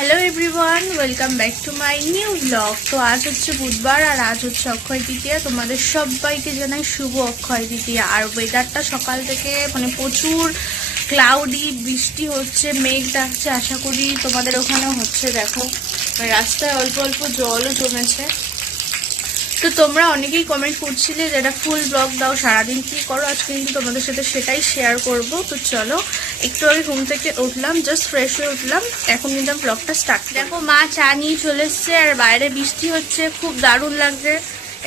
Hello everyone, welcome back to my new blog. তো আজ হচ্ছে বুধবার আর আজ হচ্ছে অক্ষয় তৃতীয়া। তোমাদের সবাইকে জানাই শুভ অক্ষয় তৃতীয়া। আর ওয়েদারটা সকাল থেকে মানে প্রচুর ক্লাউডি, বৃষ্টি হচ্ছে, মেঘ ডাকছে। আশা করি তোমাদের ওখানেও হচ্ছে। দেখো রাস্তায় অল্প অল্প জলও জমেছে। তো তোমরা অনেকেই কমেন্ট করছিলে যে এটা ফুল ব্লগ দাও, সারাদিন কী করো। আজকে কিন্তু তোমাদের সাথে সেটাই শেয়ার করব। তো চলো, একটু আগে ঘুম থেকে উঠলাম, জাস্ট ফ্রেশ হয়ে উঠলাম, এখন কিন্তু ব্লগটা স্টার্ট। দেখো মা চা নিয়ে চলে এসছে আর বাইরে বৃষ্টি হচ্ছে, খুব দারুণ লাগছে।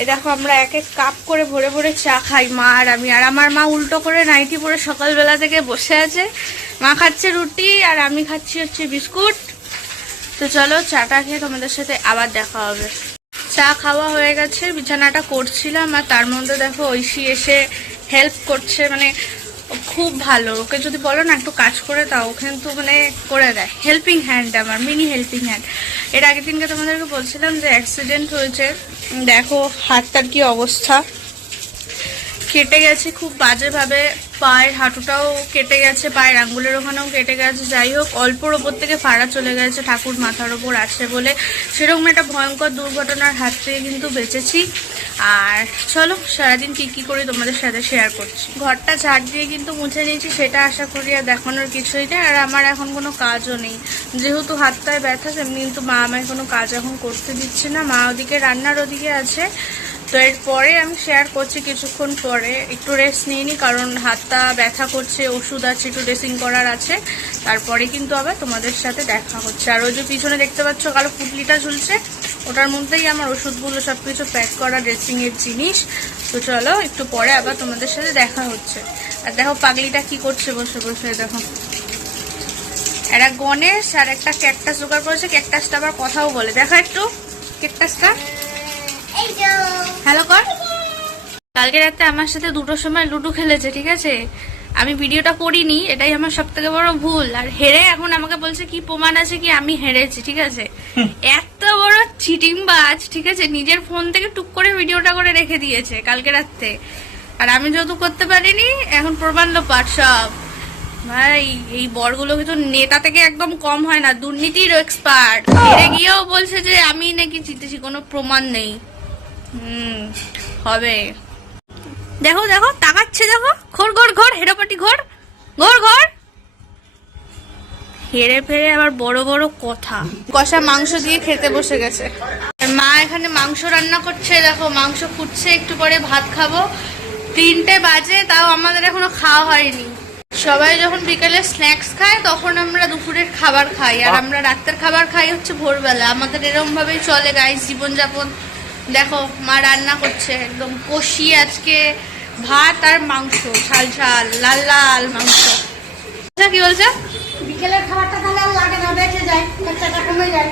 এ দেখো আমরা এক এক কাপ করে ভরে ভরে চা খাই, মা আর আমি। আর আমার মা উল্টো করে নাইটি পরে সকালবেলা থেকে বসে আছে। মা খাচ্ছে রুটি আর আমি খাচ্ছি হচ্ছে বিস্কুট। তো চলো চাটা খেয়ে তোমাদের সাথে আবার দেখা হবে। চা খাওয়া হয়ে গেছে, বিছানাটা করছিলাম আর তার মধ্যে দেখো ঐশী এসে হেল্প করছে। মানে খুব ভালো, ওকে যদি বলো না একটু কাজ করে দাও, ও কিন্তু মানে করে দেয়। হেল্পিং হ্যান্ড, আমার মিনি হেল্পিং হ্যান্ড। এর আগের দিনকে তোমাদেরকে বলছিলাম যে অ্যাক্সিডেন্ট হয়েছে, দেখো হাতটার কি অবস্থা, কেটে গেছে খুব বাজেভাবে। পায়ের হাঁটুটাও কেটে গেছে, পায়ের আঙ্গুলের ওখানেও কেটে গেছে। যাই হোক, অল্পর ওপর থেকে ফাড়া চলে গেছে, ঠাকুর মাথার ওপর আছে বলে সেরকম একটা ভয়ঙ্কর দুর্ঘটনার হাত থেকে কিন্তু বেঁচেছি। আর চলো সারাদিন কী করি তোমাদের সাথে শেয়ার করছি। ঘরটা ঝাড় দিয়ে কিন্তু মুছে নিয়েছি, সেটা আশা করি আর দেখানোর কিছুই নেই। আর আমার এখন কোনো কাজও নেই, যেহেতু হাতটায় ব্যথা। তেমনি কিন্তু মা আমায় কোনো কাজ এখন করতে দিচ্ছে না। মা ওদিকে রান্নার ওদিকে আছে। তো এরপরে আমি শেয়ার করছি কিছুক্ষণ পরে। একটু রেস্ট নিয়ে নিই, কারণ হাতটা ব্যথা করছে, ওষুধ আছে, একটু ড্রেসিং করার আছে। তারপরে কিন্তু আবার তোমাদের সাথে দেখা হচ্ছে। আর ওই যে পিছনে দেখতে পাচ্ছ কালো পুটলিটা ঝুলছে, ওটার মধ্যেই আমার ওষুধগুলো সব কিছু প্যাক করা, ড্রেসিংয়ের জিনিস। তো চলো একটু পরে আবার তোমাদের সাথে দেখা হচ্ছে। আর দেখো পাগলিটা কি করছে বসে বসে, দেখো একটা গণেশ আর একটা ক্যাকটাস জোগাড় করেছে। ক্যাকটাসটা আবার কথাও বলে, দেখো একটু ক্যাকটাসটা হ্যালো কর। কালকে রাতে আমার সাথে 2টোর সময় লুডো খেলেছে, ঠিক আছে। আমি ভিডিওটা করিনি, এটাই আমার সব থেকে বড় ভুল। আর হেরে এখন আমাকে বলছে কি প্রমাণ আছে কি আমি হেরেছি, ঠিক আছে। এত বড় চিটিং বাজ, ঠিক আছে। নিজের ফোন থেকে টুক করে ভিডিওটা করে রেখে দিয়েছে কালকে রাতে। আর আমি যেহেতু করতে পারিনি, এখন প্রমাণ লোপাট সব। ভাই এই বরগুলো কিন্তু নেতা থেকে একদম কম হয় না, দুর্নীতির এক্সপার্ট। হেরে গিয়েও বলছে যে আমি নাকি জিতেছি, কোনো প্রমাণ নেই। হবে। দেখো দেখো তাকাচ্ছে, দেখো ঘোর ঘোর ঘোর, হেরোপাটি ঘোর ঘোর ঘোর। হেরে ফেরে আবার বড় বড় কথা। কষা মাংস দিয়ে খেতে বসে গেছে। মা এখানে মাংস রান্না করছে, দেখো মাংস ফুটছে, একটু পরে ভাত খাবো। 3টে বাজে, তাও আমাদের এখনো খাওয়া হয়নি। সবাই যখন বিকেলে স্ন্যাক্স খায় তখন আমরা দুপুরের খাবার খাই, আর আমরা রাতের খাবার খাই হচ্ছে ভোরবেলা। আমাদের এরকম ভাবেই চলে গাইস জীবনযাপন। দেখো মা রান্না করছে, একদম কষিয়ে আজকে ভাত আর মাংস, ঝাল ঝাল লাল লাল মাংস। কি বলছে? বিকেলের খাবারটা তাহলে আর লাগে না, বেঁচে যায়, খরচাটা কমে যায়।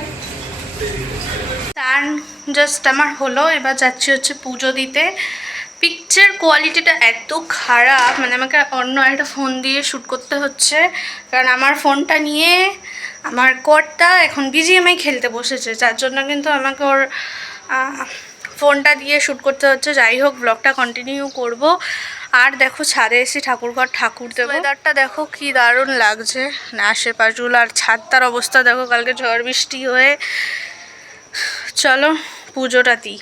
টার্ন জাস্ট আমার হলো, এবার যাচ্ছি হচ্ছে পুজো দিতে। পিকচার কোয়ালিটিটা এত খারাপ, মানে আমাকে অন্য একটা ফোন দিয়ে শ্যুট করতে হচ্ছে, কারণ আমার ফোনটা নিয়ে আমার কর্তা এখন বিজিএমআই খেলতে বসেছে, যার জন্য কিন্তু আমাকে ওর ফোনটা দিয়ে শ্যুট করতে হচ্ছে। যাই হোক, ব্লগটা কন্টিনিউ করব। আর দেখো ছাদে এসে ঠাকুরঘর ঠাকুর দেবো। ওয়েদারটা দেখো কি দারুণ লাগছে, আশেপাশগুলো আর ছাদটার অবস্থা দেখো, কালকে ঝড় বৃষ্টি হয়ে। চলো পুজোটা দিই।